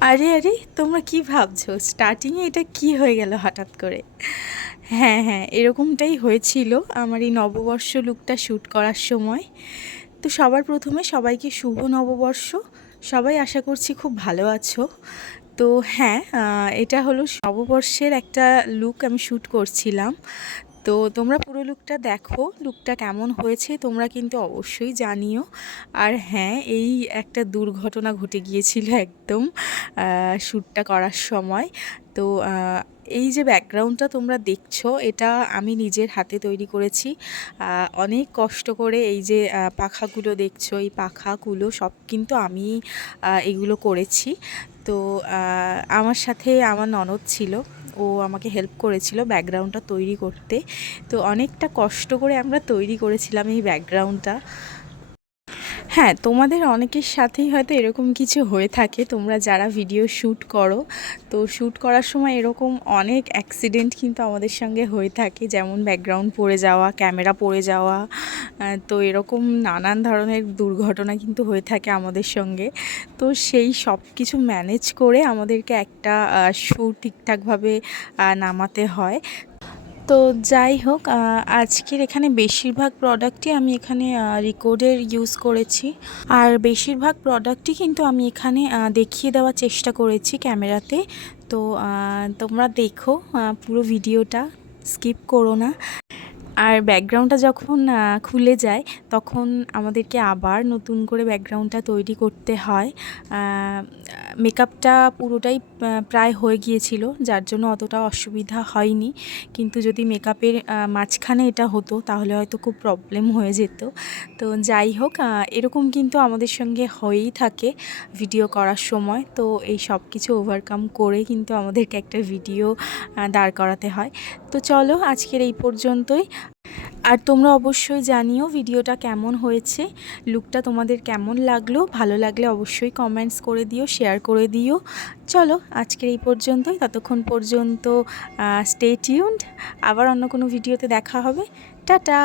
আরে আরে, তোমরা কি ভাবছো স্টার্টিংয়ে এটা কি হয়ে গেল হঠাৎ করে? হ্যাঁ হ্যাঁ, এরকমটাই হয়েছিল আমার এই নববর্ষ লুকটা শ্যুট করার সময়। তো সবার প্রথমে সবাইকে শুভ নববর্ষ। সবাই আশা করছি খুব ভালো আছো। তো হ্যাঁ, এটা হলো নববর্ষের একটা লুক আমি শ্যুট করছিলাম। তো তোমরা পুরো লুকটা দেখো, লুকটা কেমন হয়েছে তোমরা কিন্তু অবশ্যই জানিও। আর হ্যাঁ, এই একটা দুর্ঘটনা ঘটে গিয়েছিল একদম শ্যুটটা করার সময়। তো এই যে ব্যাকগ্রাউন্ডটা তোমরা দেখছো, এটা আমি নিজের হাতে তৈরি করেছি। অনেক কষ্ট করে এই যে পাখাগুলো দেখছো, এই পাখাগুলো সব কিন্তু আমি এগুলো করেছি। তো আমার সাথে আমার ননদ ছিল, ও আমাকে হেল্প করেছিল ব্যাকগ্রাউন্ডটা তৈরি করতে। তো অনেকটা কষ্ট করে আমরা তৈরি করেছিলাম এই ব্যাকগ্রাউন্ডটা। হ্যাঁ, তোমাদের অনেকের সাথেই হয়তো এরকম কিছু হয়ে থাকে, তোমরা যারা ভিডিও শ্যুট করো। তো শ্যুট করার সময় এরকম অনেক অ্যাক্সিডেন্ট কিন্তু আমাদের সঙ্গে হয়ে থাকে, যেমন ব্যাকগ্রাউন্ড পড়ে যাওয়া, ক্যামেরা পড়ে যাওয়া। তো এরকম নানান ধরনের দুর্ঘটনা কিন্তু হয়ে থাকে আমাদের সঙ্গে। তো সেই সব কিছু ম্যানেজ করে আমাদেরকে একটা শো ঠিকঠাকভাবে নামাতে হয়। তো যাই হোক, আজকের এখানে বেশিরভাগ প্রোডাক্টই আমি এখানে রিকর্ডের ইউজ করেছি। আর বেশিরভাগ প্রোডাক্টই কিন্তু আমি এখানে দেখিয়ে দেওয়ার চেষ্টা করেছি ক্যামেরাতে। তো তোমরা দেখো পুরো ভিডিওটা, স্কিপ করো না। আর ব্যাকগ্রাউন্ডটা যখন খুলে যায় তখন আমাদেরকে আবার নতুন করে ব্যাকগ্রাউন্ডটা তৈরি করতে হয়। মেকআপটা পুরোটাই প্রায় হয়ে গিয়েছিল, যার জন্য অতটা অসুবিধা হয়নি। কিন্তু যদি মেকআপের মাঝখানে এটা হতো তাহলে হয়তো খুব প্রবলেম হয়ে যেত। তো যাই হোক, এরকম কিন্তু আমাদের সঙ্গে হয়েই থাকে ভিডিও করার সময়। তো এই সব কিছু ওভারকাম করে কিন্তু আমাদেরকে একটা ভিডিও দাঁড় করাতে হয়। তো চলো আজকের এই পর্যন্তই। আর তোমরা অবশ্যই জানিও ভিডিওটা কেমন হয়েছে, লুকটা তোমাদের কেমন লাগলো। ভালো লাগলে অবশ্যই কমেন্টস করে দিও, শেয়ার করে দিও। চলো আজকের এই পর্যন্তই, ততক্ষণ পর্যন্ত স্টে টিউনড। আবার অন্য কোনো ভিডিওতে দেখা হবে। টাটা।